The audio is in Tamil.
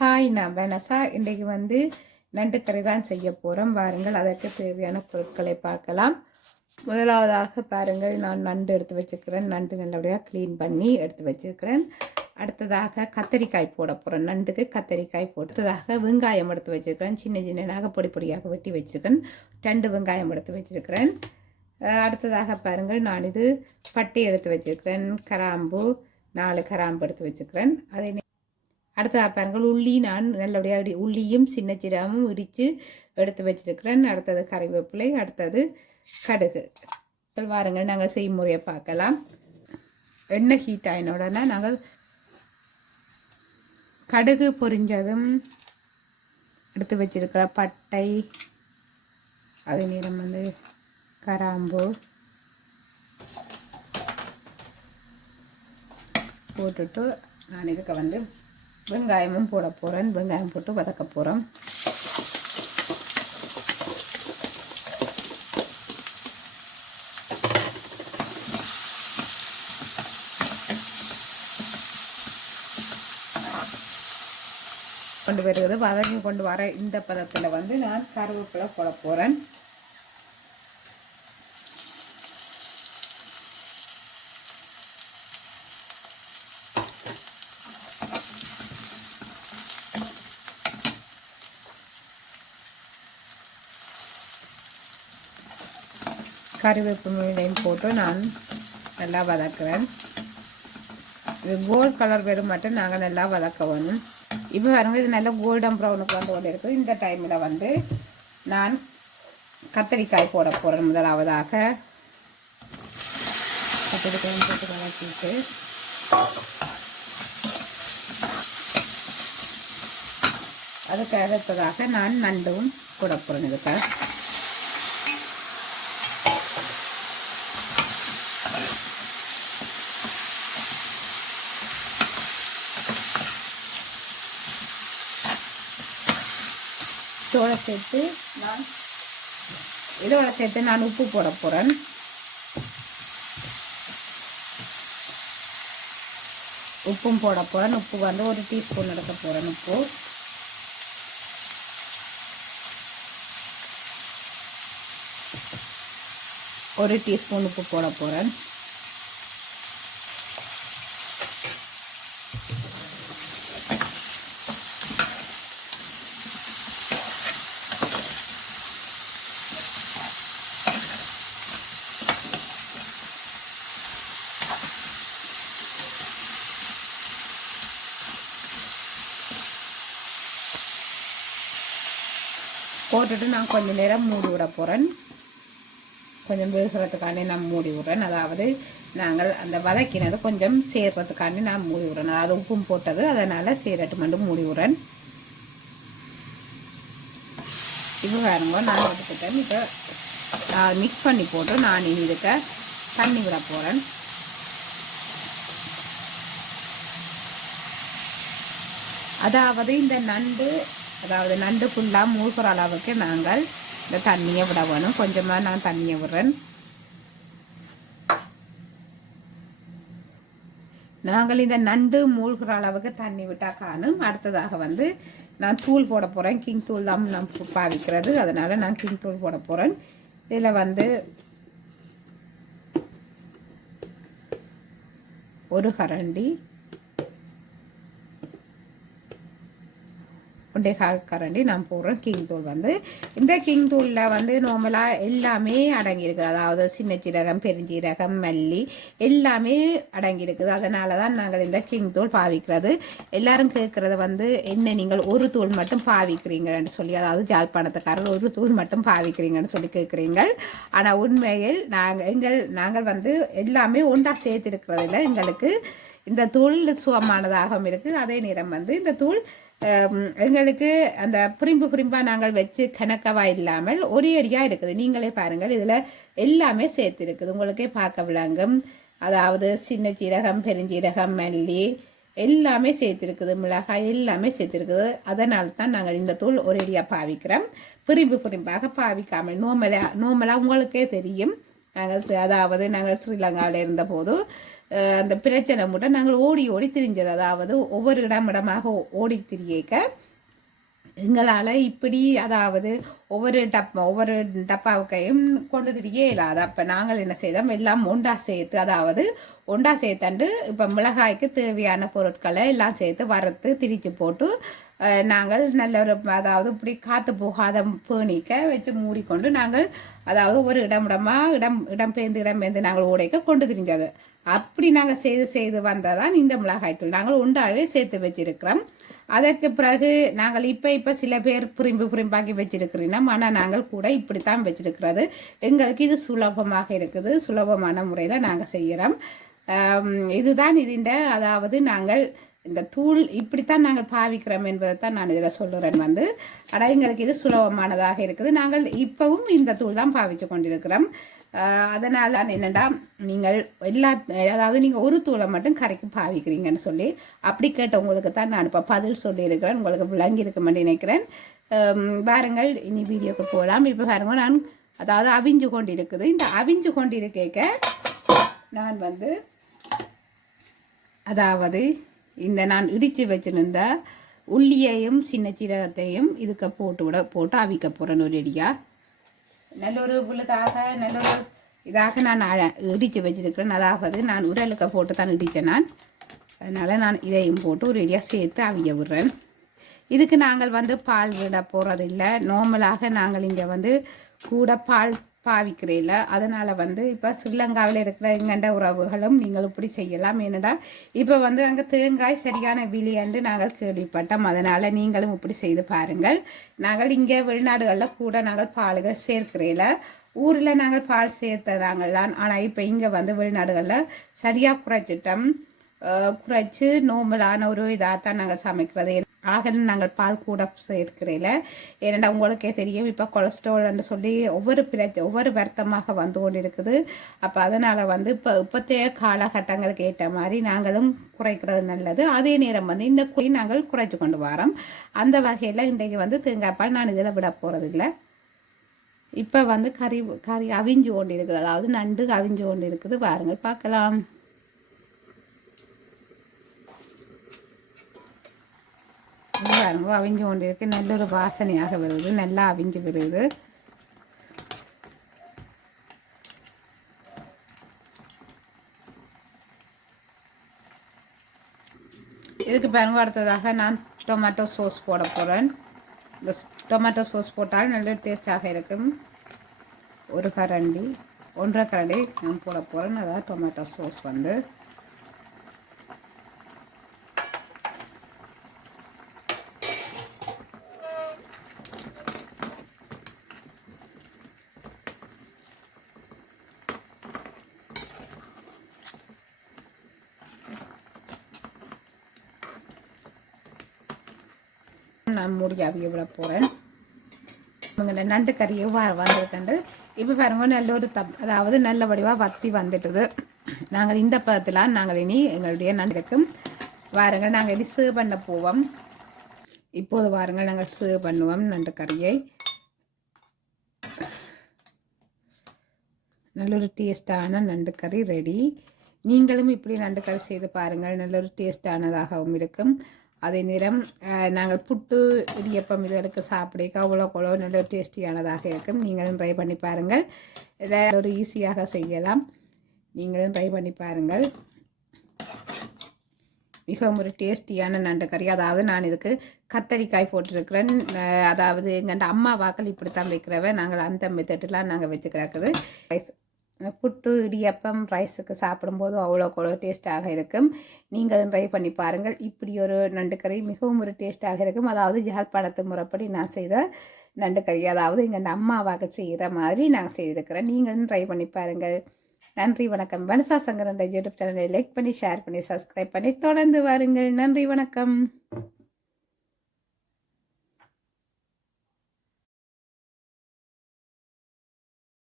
ஹாய், நான் வெனசா. இன்றைக்கு நண்டு கறி தான் செய்ய போகிறோம். வாருங்கள், அதற்கு தேவையான பொருட்களை பார்க்கலாம். முதலாவதாக பாருங்கள், நான் நண்டு எடுத்து வச்சுருக்கிறேன். நண்டு நல்லபடியாக க்ளீன் பண்ணி எடுத்து வச்சுருக்கிறேன். அடுத்ததாக கத்தரிக்காய் போட போகிறேன். நண்டுக்கு கத்தரிக்காய் போட்டதாக வெங்காயம் எடுத்து வச்சுருக்கிறேன். சின்ன சின்னதாக பொடி பொடியாக வெட்டி வச்சுருக்கேன். 2 வெங்காயம் எடுத்து வச்சுருக்கிறேன். அடுத்ததாக பாருங்கள், நான் இது பட்டி எடுத்து வச்சுருக்கிறேன். கிராம்பு 4 கிராம்பு எடுத்து வச்சுருக்கிறேன். அதை அடுத்ததாக பாருங்கள், உள்ளி நான் நல்லபடியாக உள்ளியும் சின்ன சீரகமும் இடித்து எடுத்து வச்சுருக்கிறேன். அடுத்தது கறிவேப்பிலை, அடுத்தது கடுகு. வாருங்கள், நாங்கள் செய்முறையை பார்க்கலாம். எண்ணெய் ஹீட் ஆகின உடனே நாங்கள் கடுகு பொரிஞ்சதும் எடுத்து வச்சிருக்கிற பட்டை, அதே நேரம் கராம்பு போட்டுட்டு நான் இதுக்கு வெங்காயமும் போட போகிறேன். வெங்காயம் போட்டு வதக்க போகிறோம். கொண்டு வருகிறது வதங்கி கொண்டு வர இந்த பதத்தில் நான் கருவேப்பிலை போட போகிறேன். கறிவேப்பிலையும் போட்டு நான் நல்லா வதக்குறேன். இது கோல்ட் கலர் வெறும் மட்டும் நாங்கள் நல்லா வதக்க வேணும். இப்போ பாருங்கள், இது நல்லா கோல்டன் ப்ரௌனுக்கு கொண்டு இருக்குது. இந்த டைமில் நான் கத்தரிக்காய் போட போகிறேன். முதலாவதாக கத்தரிக்காய் போட்டு வதக்கிட்டு அதுக்கு அடுத்ததாக நான் நண்டும் போட போகிறேன். இதுக்கு இதோட சேர்த்து நான் உப்பு போட போகிறேன். உப்பும் போட போகிறேன். உப்பு 1 டீஸ்பூன் எடுக்க போகிறேன். உப்பு 1 டீஸ்பூன் உப்பு போட போகிறேன். போட்டுட்டு நான் கொஞ்சம் நேரம் மூடி விட போகிறேன். கொஞ்சம் வேகிறதுக்காண்டி நான் மூடி விடுறேன். அதாவது நாங்கள் அந்த வதக்கினது கொஞ்சம் சேர்றதுக்காண்டி நான் மூடி விடுறேன். அதாவது உப்பும் போட்டது, அதனால் சேரட்டு மட்டும் மூடி விடுறேன். இப்போ பாருங்க, நான் எடுத்துட்டேன். இப்போ மிக்ஸ் பண்ணி போட்டு நான் இதுக்கு தண்ணி விட போகிறேன். அதாவது இந்த நண்டு ஃபுல்லாக மூழ்கிற அளவுக்கு நாங்கள் இந்த தண்ணியை விட வேணும். கொஞ்சமாக நான் தண்ணியை விடுறேன். நாங்கள் இந்த நண்டு மூழ்கிற அளவுக்கு தண்ணி விட்டால் காணும். அடுத்ததாக நான் தூள் போட போகிறேன். கிங் தூள் தான் நான் பாவிக்கிறது, அதனால் நான் கிங் தூள் போட போகிறேன். இதில் 1 கரண்டி, 1/4 கரண்டி நான் போடுறேன் கிங் தூள். இந்த கிங் தூளில் நார்மலாக எல்லாமே அடங்கியிருக்குது. அதாவது சின்ன சீரகம், பெருஞ்சீரகம், மல்லி எல்லாமே அடங்கியிருக்குது. அதனால தான் நாங்கள் இந்த கிங் தூள் பாவிக்கிறது. எல்லாரும் கேட்குறது என்ன நீங்கள் ஒரு தூள் மட்டும் பாவிக்கிறீங்கன்னு சொல்லி, அதாவது ஜாழ்ப்பாணத்துக்காரர் ஒரு தூள் மட்டும் பாவிக்கிறீங்கன்னு சொல்லி கேட்குறீங்க. ஆனால் உண்மையில் நாங்கள் எல்லாமே ஒன்றா சேர்த்துருக்கிறதுல எங்களுக்கு இந்த தூள் சுகமானதாகவும் இருக்குது. அதே நேரம் இந்த தூள் எங்களுக்கு அந்த புரிம்பாக நாங்கள் வச்சு கணக்கவா இல்லாமல் ஒரே அடியாக இருக்குது. நீங்களே பாருங்கள், இதில் எல்லாமே சேர்த்து இருக்குது, உங்களுக்கே பார்க்க விளங்கும். அதாவது சின்ன சீரகம், பெருஞ்சீரகம், மல்லி எல்லாமே சேர்த்துருக்குது, மிளகாய் எல்லாமே சேர்த்துருக்குது. அதனால தான் நாங்கள் இந்த தூள் ஒரே அடியாக பாவிக்கிறோம். புரிம்பாக பாவிக்காமல் நோமலாக உங்களுக்கே தெரியும். நாங்கள் ஸ்ரீலங்காவில் இருந்தபோது அந்த பிரச்சனை மட்டும் நாங்கள் ஓடி ஓடி திரிஞ்சது. அதாவது ஒவ்வொரு இடமாக ஓடி திரியக்க எங்களால் இப்படி அதாவது ஒவ்வொரு டப்பாவுக்கையும் கொண்டு திரிய இல்லாது. அப்போ நாங்கள் என்ன செய்தோம், எல்லாம் ஒண்டா சேர்த்து, அதாவது ஒண்டா சேர்த்தாண்டு இப்போ மிளகாய்க்கு தேவையான பொருட்களை எல்லாம் சேர்த்து வறுத்து திரிச்சு போட்டு நாங்கள் நல்ல ஒரு அதாவது இப்படி காற்று போகாத பேணிக்க வச்சு மூடிக்கொண்டு நாங்கள் அதாவது ஒரு இடம்பெயர்ந்து நாங்கள் உடைக்க கொண்டு திரிஞ்சது. அப்படி நாங்கள் செய்து வந்ததான் இந்த மிளகாய்த்தூள் நாங்கள் உண்டாவே சேர்த்து வச்சிருக்கிறோம். அதற்கு பிறகு நாங்கள் இப்போ சில பேர் புரிம்பாக்கி வச்சிருக்கிறீங்கன்னா, ஆனால் நாங்கள் கூட இப்படித்தான் வச்சிருக்கிறது. எங்களுக்கு இது சுலபமாக இருக்குது. சுலபமான முறையில் நாங்கள் செய்கிறோம். இதுதான் இதுண்ட அதாவது நாங்கள் இந்த தூள் இப்படித்தான் நாங்கள் பாவிக்கிறோம் என்பதை தான் நான் இதில் சொல்லுறேன். ஆனால் எங்களுக்கு இது சுலபமானதாக இருக்குது. நாங்கள் இப்பவும் இந்த தூள் தான் பாவிச்சு கொண்டிருக்கிறோம். அதனால் என்னென்னா நீங்கள் அதாவது நீங்கள் ஒரு தூளை மட்டும் கரைக்கு பாவிக்கிறீங்கன்னு சொல்லி அப்படி கேட்டவங்களுக்கு தான் நான் இப்போ பதில் சொல்லியிருக்கிறேன். உங்களுக்கு விளங்கி இருக்குமென்னு நினைக்கிறேன். பாருங்கள், இனி வீடியோக்கு போகலாம். இப்போ பாருங்க, நான் அதாவது அவிஞ்சு கொண்டு இருக்குது. இந்த அவிஞ்சு கொண்டு இருக்க நான் அதாவது இந்த நான் இடித்து வச்சிருந்த உள்ளியையும் சின்ன சீரகத்தையும் இதுக்கு போட்டு அவிக்க போகிறேன். ஒரு அடியாக நல்ல ஒரு இதாக நான் இடித்து வச்சிருக்கிறேன். அதாவது நான் உரலுக்கு போட்டு தான் இடித்தேன் நான். அதனால் நான் இதையும் போட்டு ஒரு ரெடியாக சேர்த்து அவிய விடுறேன். இதுக்கு நாங்கள் பால் விட போகிறதில்லை. நார்மலாக நாங்கள் இங்கே கூட பால் பாவிக்கிறேன். அதனால் இப்போ ஸ்ரீலங்காவில் இருக்கிற எங்கண்ட உறவுகளும் நீங்கள் இப்படி செய்யலாம். ஏன்னடா இப்போ அங்கே தேங்காய் சரியான விலையன்று நாங்கள் கேள்விப்பட்டோம். அதனால் நீங்களும் இப்படி செய்து பாருங்கள். நாங்கள் இங்கே வெளிநாடுகளில் கூட நாங்கள் பால்கள் சேர்க்கிறேன். ஊரில் நாங்கள் பால் சேர்த்ததாங்க தான். ஆனால் இப்போ இங்கே வெளிநாடுகளில் சரியாக குறைச்சி நார்மலான ஒரு இதாக தான் நாங்கள் சமைக்கிறது. ஆக நாங்கள் பால் கூட சேர்க்கிறேன். ஏன்னா உங்களுக்கே தெரியும், இப்போ கொலஸ்ட்ரால்னு சொல்லி ஒவ்வொரு வருத்தமாக வந்து கொண்டு இருக்குது. அப்போ அதனால் இப்போத்தைய காலகட்டங்களுக்கு ஏற்ற மாதிரி நாங்களும் குறைக்கிறது நல்லது. அதே நேரம் இந்த குழி நாங்கள் குறைச்சி கொண்டு வரோம். அந்த வகையில் இன்றைக்கு தேங்காய் பால் நான் இதில் விட போகிறதில்லை. இப்போ கறி அவிஞ்சு கொண்டு இருக்குது. அதாவது நண்டு அவிஞ்சு கொண்டு இருக்குது. பாருங்கள், பார்க்கலாம். பாருங்க, அவிஞ்சு கொண்டு இருக்கு. நல்ல ஒரு வாசனையாக வருது. நல்லா அவிஞ்சு வருது. இதுக்கு பாருங்க, அடுத்ததாக நான் டொமேட்டோ சோஸ் போட போகிறேன். இந்த டொமேட்டோ சோஸ் போட்டால் நல்ல டேஸ்டாக இருக்கும். ஒரு கரண்டி 1.5 கரண்டி நான் போட போகிறேன். அதாவது டொமேட்டோ சோஸ் நான் மூடி அவிய விட போகிறேன். நண்டு கறியை வந்துருக்கண்டு. இப்போ பாருங்க, நல்ல ஒரு அதாவது நல்ல வடிவாக வத்தி வந்துட்டுது. நாங்கள் இந்த பதத்தில் நாங்கள் இனி எங்களுடைய நண்டுக்கும் வாருங்கள் நாங்கள் இனி சர்வ் பண்ண போவோம். இப்போது வாருங்கள் நாங்கள் சர்வ் பண்ணுவோம் நண்டு கறியை. நல்ல ஒரு டேஸ்டான நண்டு கறி ரெடி. நீங்களும் இப்படி நண்டு கறி செய்து பாருங்கள். நல்ல ஒரு டேஸ்டானதாகவும் இருக்கும். அதே நேரம் நாங்கள் புட்டு இடியப்பம் இதற்கு சாப்பிட அவ்வளோ நல்ல டேஸ்டியானதாக இருக்கும். நீங்களும் ட்ரை பண்ணி பாருங்கள். இதை ஒரு ஈஸியாக செய்யலாம். நீங்களும் ட்ரை பண்ணி பாருங்கள். மிகவும் ஒரு டேஸ்டியான நண்டு கறி. அதாவது நான் இதுக்கு கத்தரிக்காய் போட்டிருக்கிறேன். அதாவது எங்கள் அம்மா வாக்கள் இப்படி தான் வைக்கிறவ. நாங்கள் அந்த மெத்தட்லாம் நாங்கள் வச்சு கிடக்குது. புட்டு இடியப்பம் ரைஸுக்கு சாப்பிடும்போது அவ்வளோ டேஸ்ட்டாக இருக்கும். நீங்களும் ட்ரை பண்ணி பாருங்கள். இப்படி ஒரு நண்டு கறி மிகவும் ஒரு டேஸ்ட்டாக இருக்கும். அதாவது யாழ்ப்பாணத்து முறைப்படி நான் செய்த நண்டு கறி, அதாவது எங்கள் அம்மாவாக செய்கிற மாதிரி நான் செய்திருக்கிறேன். நீங்களும் ட்ரை பண்ணி பாருங்கள். நன்றி, வணக்கம். வனிசா சங்கரன் யூடியூப் சேனலை லைக் பண்ணி, ஷேர் பண்ணி, சப்ஸ்கிரைப் பண்ணி தொடர்ந்து வாருங்கள். நன்றி, வணக்கம்.